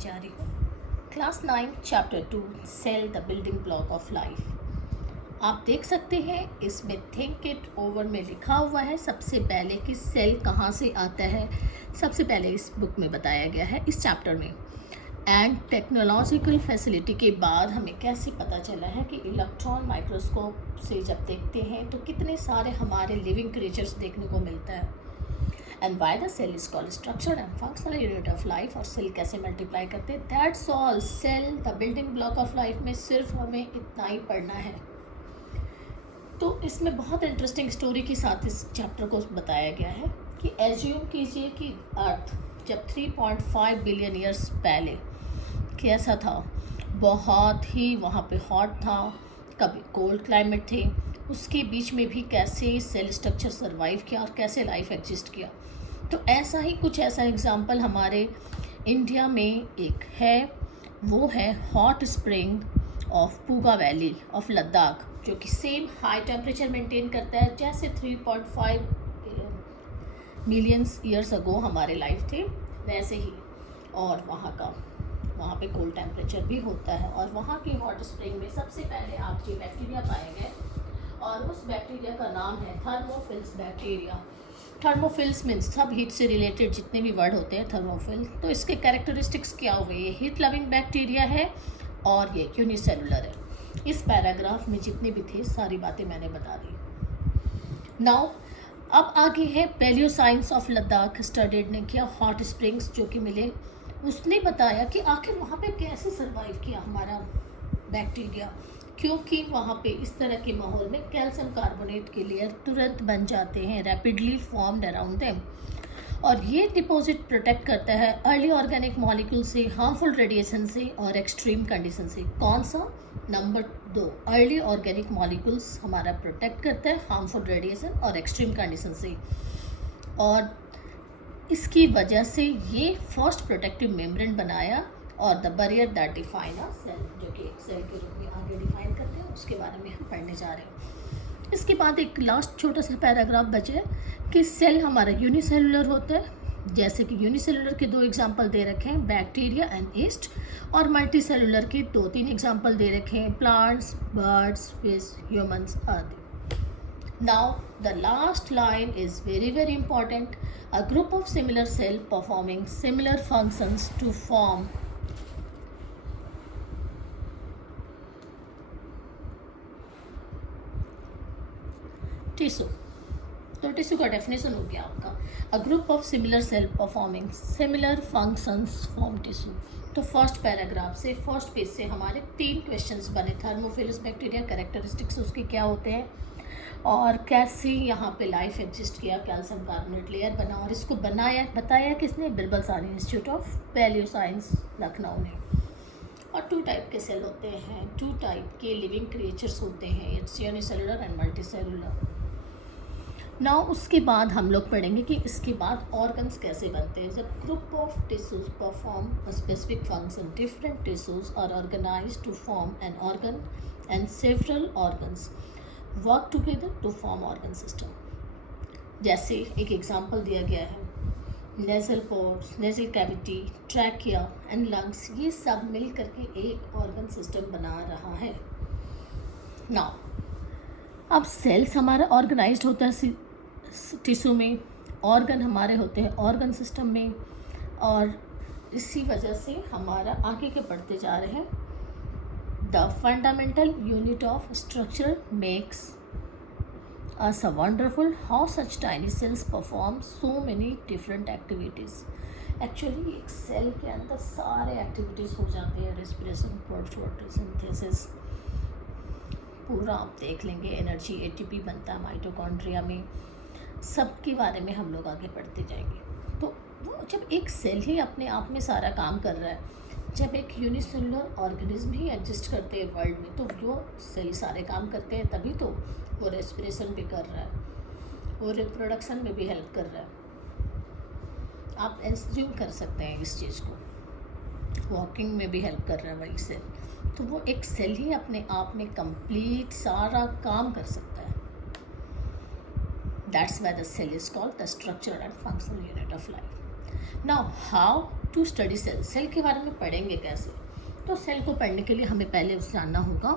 जा रही हूँ। Class 9 chapter 2 cell the building block of life. आप देख सकते हैं इसमें थिंक इट ओवर में लिखा हुआ है सबसे पहले कि सेल कहाँ से आता है। सबसे पहले इस बुक में बताया गया है इस चैप्टर में। एंड टेक्नोलॉजिकल फैसिलिटी के बाद हमें कैसे पता चला है कि इलेक्ट्रॉन माइक्रोस्कोप से जब देखते हैं तो कितने सारे हमारे लिविंग क्रिएचर्स देखने को मिलता है। And why the cell is called structure and functional unit of life, और सेल कैसे मल्टीप्लाई करते हैं। That's all. Cell the building block of life में सिर्फ हमें इतना ही पढ़ना है। तो इसमें बहुत इंटरेस्टिंग स्टोरी के साथ इस चैप्टर को बताया गया है कि एज्यूम कीजिए कि अर्थ जब 3.5 बिलियन ईयर्स पहले कैसा था। बहुत ही वहाँ पे हॉट था, कभी कोल्ड क्लाइमेट थे, उसके बीच में भी कैसे सेल स्ट्रक्चर सरवाइव किया और कैसे लाइफ एग्जिस्ट किया। तो ऐसा ही कुछ ऐसा एग्जांपल हमारे इंडिया में एक है, वो है hot spring of Puga valley of Ladakh, जो कि सेम हाई टेम्परेचर मेंटेन करता है जैसे 3.5 मिलियंस ईयर्स अगो हमारे लाइफ थे वैसे ही। और वहाँ पे कोल्ड टेम्परेचर भी होता है। और वहाँ की हॉट स्प्रिंग में सबसे पहले आपके बैक्टीरिया पाए गए, और उस बैक्टीरिया का नाम है थर्मोफिल्स बैक्टीरिया। थर्मोफिल्स मीन्स सब हीट से रिलेटेड जितने भी वर्ड होते हैं थर्मोफिल। तो इसके कैरेक्टरिस्टिक्स क्या हुए, ये हीट लविंग बैक्टीरिया है और ये यूनिसेलुलर है। इस पैराग्राफ में जितने भी थे सारी बातें मैंने बता दी। नाउ अब आगे है palaeo science of Ladakh. Studied ने किया हॉट स्प्रिंग्स जो कि मिले, उसने बताया कि आखिर वहाँ पे कैसे सरवाइव किया हमारा बैक्टीरिया, क्योंकि वहाँ पे इस तरह के माहौल में कैल्शियम कार्बोनेट के लेयर तुरंत बन जाते हैं, रैपिडली फॉर्म्ड अराउंड देम। और ये डिपॉजिट प्रोटेक्ट करता है अर्ली ऑर्गेनिक मॉलिक्यूल से, हार्मफुल रेडिएशन से और एक्सट्रीम कंडीशन से। कौन सा? नंबर 2, अर्ली ऑर्गेनिक मॉलिक्यूल्स हमारा प्रोटेक्ट करता है हार्मफुल रेडिएशन और एक्सट्रीम कंडीशन से। और इसकी वजह से ये फर्स्ट प्रोटेक्टिव मेम्ब्रेन बनाया और the barrier that define a cell, जो कि एक सेल के रूप में आगे डिफाइन करते हैं, उसके बारे में हम पढ़ने जा रहे हैं। इसके बाद एक लास्ट छोटा सा पैराग्राफ बचे कि सेल हमारा यूनिसेलुलर होता है, जैसे कि यूनिसेलुलर के 2 एग्जांपल दे रखे हैं, बैक्टीरिया एंड ईस्ट, और मल्टीसेलुलर के 2-3 एग्जांपल दे रखे हैं, प्लांट्स, बर्ड्स, फिश, ह्यूमंस आदि। Now the last line is very important. A group of similar cell performing similar functions to form tissue. तो टिश्यू का डेफिनेशन हो गया आपका, a group of similar cell performing similar functions form tissue. तो first paragraph से, first page से हमारे 3 questions बने। थर्मोफिलस बैक्टीरिया, कैरेक्टरिस्टिक्स उसके क्या होते हैं और कैसे यहाँ पे लाइफ एग्जिस्ट किया, कैल्शियम कार्बोनेट लेयर बना, और इसको बताया किसने? Birbal Sahni institute of palaeo science Lucknow ने। और 2 टाइप के सेल होते हैं, 2 टाइप के लिविंग क्रिएचर्स होते हैं, it's unicellular and multicellular. Now उसके बाद हम लोग पढ़ेंगे कि इसके बाद ऑर्गन्स कैसे बनते हैं। जब group of tissues perform a specific function, different tissues are organized to form an organ and several organs work together to form organ system. जैसे एक एग्जांपल दिया गया है, nasal pores, nasal cavity, trachea and lungs, ये सब मिल करके एक organ system बना रहा है। नाउ अब सेल्स हमारा ऑर्गेनाइज्ड होता है टिश्यू में, ऑर्गन हमारे होते हैं ऑर्गन सिस्टम में, और इसी वजह से हमारा आगे के बढ़ते जा रहे हैं। The fundamental unit of structure makes us wonderful how such tiny cells perform so many different activities. Actually एक सेल के अंदर सारे एक्टिविटीज़ हो जाते हैं, रेस्पिरेशन, फोटोसिंथेसिस, पूरा आप देख लेंगे, एनर्जी एटीपी बनता है माइटोकॉन्ड्रिया में, सब के बारे में हम लोग आगे बढ़ते जाएंगे। तो वो जब एक सेल ही अपने आप में सारा काम कर रहा है, जब एक यूनिसेलुलर ऑर्गेनिज्म ही एग्जिस्ट करते हैं वर्ल्ड में, तो जो सेल सारे काम करते हैं तभी तो वो रेस्पिरेशन भी कर रहा है, वो रिप्रोडक्शन में भी हेल्प कर रहा है। आप एज्यूम कर सकते हैं इस चीज़ को, वॉकिंग में भी हेल्प कर रहा है वही सेल। तो वो एक सेल ही अपने आप में कंप्लीट सारा काम कर सकता है। That's why the cell is called the structural and functional unit of life. Now, how to study cell, cell के बारे में पढ़ेंगे कैसे। तो सेल को पढ़ने के लिए हमें पहले जानना होगा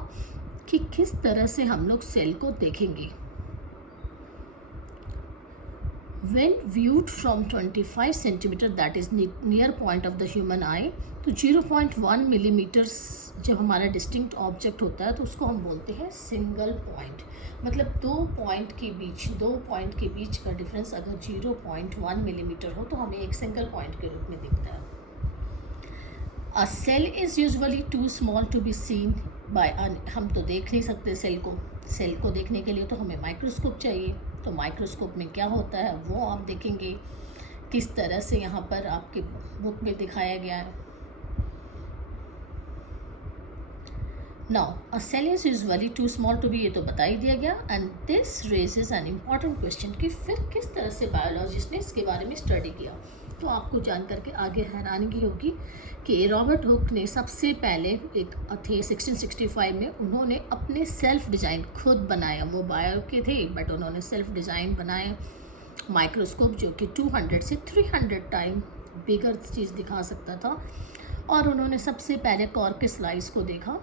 कि किस तरह से हम लोग सेल को देखेंगे। When viewed from 25 centimeter, that is near point of the human eye, तो 0.1 मिलीमीटर जब हमारा डिस्टिंक्ट ऑब्जेक्ट होता है तो उसको हम बोलते हैं सिंगल पॉइंट। मतलब दो पॉइंट के बीच का डिफरेंस अगर 0.1 मिलीमीटर हो तो हमें एक सिंगल पॉइंट के रूप में दिखता है। A cell is usually too small to be seen by, हम तो देख नहीं सकते सेल को देखने के लिए तो हमें माइक्रोस्कोप चाहिए। तो माइक्रोस्कोप में क्या होता है वो आप देखेंगे, किस तरह से यहाँ पर आपके बुक में दिखाया गया है। Now a cell is usually too small to be, ये तो बता ही दिया गया। And this raises an important question कि फिर किस तरह से बायोलॉजिस्ट ने इसके बारे में स्टडी किया। तो आपको जान करके आगे हैरानगी होगी कि रॉबर्ट हुक ने सबसे पहले एक थे 1665 में, उन्होंने अपने सेल्फ डिज़ाइन खुद बनाया। वो बायो के थे बट उन्होंने सेल्फ डिज़ाइन बनाया माइक्रोस्कोप जो कि 200 से 300 टाइम बिगर चीज़ दिखा सकता था। और उन्होंने सबसे पहले कॉर्कस लाइस को देखा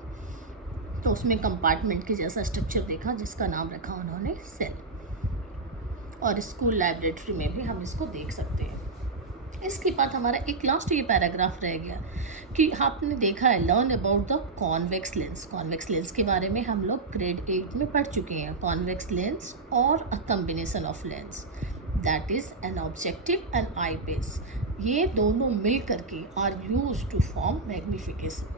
तो उसमें कंपार्टमेंट के जैसा स्ट्रक्चर देखा जिसका नाम रखा उन्होंने सेल। और स्कूल लाइब्रेटरी में भी हम इसको देख सकते हैं। इसके बाद हमारा एक लास्ट ये पैराग्राफ रह गया कि आपने देखा है learn about the convex lens. Convex lens के बारे में हम लोग ग्रेड 8 में पढ़ चुके हैं। कॉन्वेक्स लेंस और a combination of lens that is an objective and eyepiece, ये दोनों मिल करके are use to form magnification.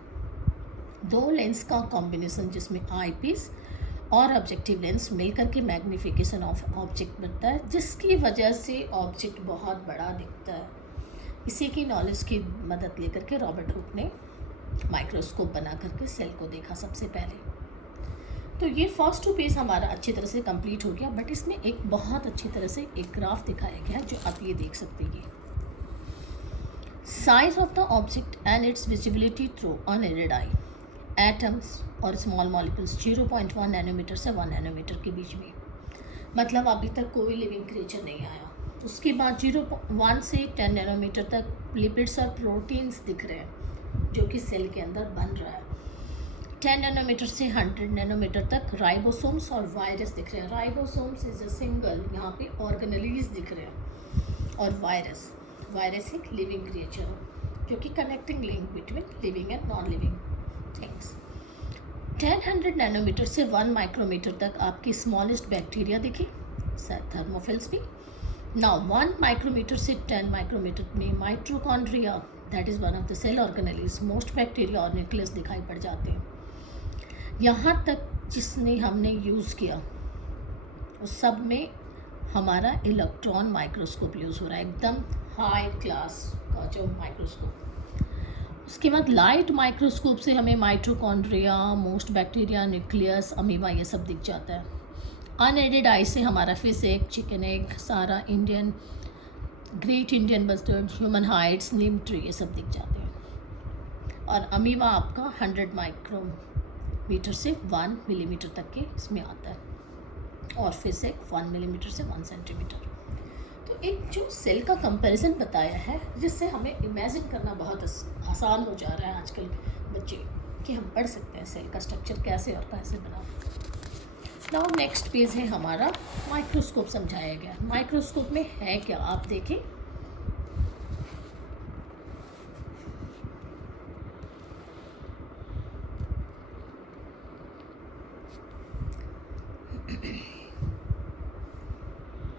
दो लेंस का कॉम्बिनेशन जिसमें आई पीस और ऑब्जेक्टिव लेंस मिलकर के मैग्नीफिकेशन ऑफ ऑब्जेक्ट बनता है, जिसकी वजह से ऑब्जेक्ट बहुत बड़ा दिखता है। इसी की नॉलेज की मदद लेकर के रॉबर्ट हुक ने माइक्रोस्कोप बना करके सेल को देखा सबसे पहले। तो ये फर्स्ट 2 पेज हमारा अच्छी तरह से कंप्लीट हो गया, बट इसमें एक बहुत अच्छी तरह से एक ग्राफ दिखाया गया है जो आप ये देख सकते हैं। Size of the object and it's visibility through unaided I, atoms और स्मॉल मॉलिक्यूल्स 0.1 नैनोमीटर से 1 नैनोमीटर के बीच में। मतलब अभी तक कोई लिविंग क्रिएचर नहीं आया। उसके बाद 0.1 से 10 नैनोमीटर तक लिपिड्स और प्रोटीन्स दिख रहे हैं जो कि सेल के अंदर बन रहा है। 10 नैनोमीटर से 100 नैनोमीटर तक राइबोसोम्स और वायरस दिख रहे हैं। राइबोसोम्स इज अ सिंगल, यहाँ पे ऑर्गेनेलीज दिख रहे हैं। और वायरस एक लिविंग क्रिएचर है जो कि connecting link between living and non living things. 10-100 nanometre से 1 माइक्रोमीटर तक आपकी स्मॉलेस्ट बैक्टीरिया दिखी, थर्मोफिल्स भी। नाउ 1 माइक्रोमीटर से 10 माइक्रोमीटर में mitochondria that is one of the cell organelles, most bacteria और न्यूक्लियस दिखाई पड़ जाते हैं। यहाँ तक जिसने हमने यूज़ किया उस सब में हमारा इलेक्ट्रॉन माइक्रोस्कोप यूज़ हो रहा है, एकदम हाई क्लास का जो माइक्रोस्कोप। उसके बाद लाइट माइक्रोस्कोप से हमें mitochondria, most bacteria, nucleus, amoeba ये सब दिख जाता है। अनएडेड आई से हमारा फिश एग, चिकन एग, सारा Indian, great Indian bustard, human heights, neem tree ये सब दिख जाते हैं। और अमीबा आपका 100 माइक्रोमीटर से 1 मिलीमीटर तक के इसमें आता है। और फिश एग 1 मिलीमीटर से 1 सेंटीमीटर। तो एक जो सेल का कंपैरिजन बताया है जिससे हमें इमेजिन करना बहुत आसान हो जा रहा है आजकल बच्चे कि हम पढ़ सकते हैं सेल का स्ट्रक्चर कैसे और कैसे बना। नाउ नेक्स्ट पेज है हमारा माइक्रोस्कोप समझाया गया। माइक्रोस्कोप में है क्या आप देखें।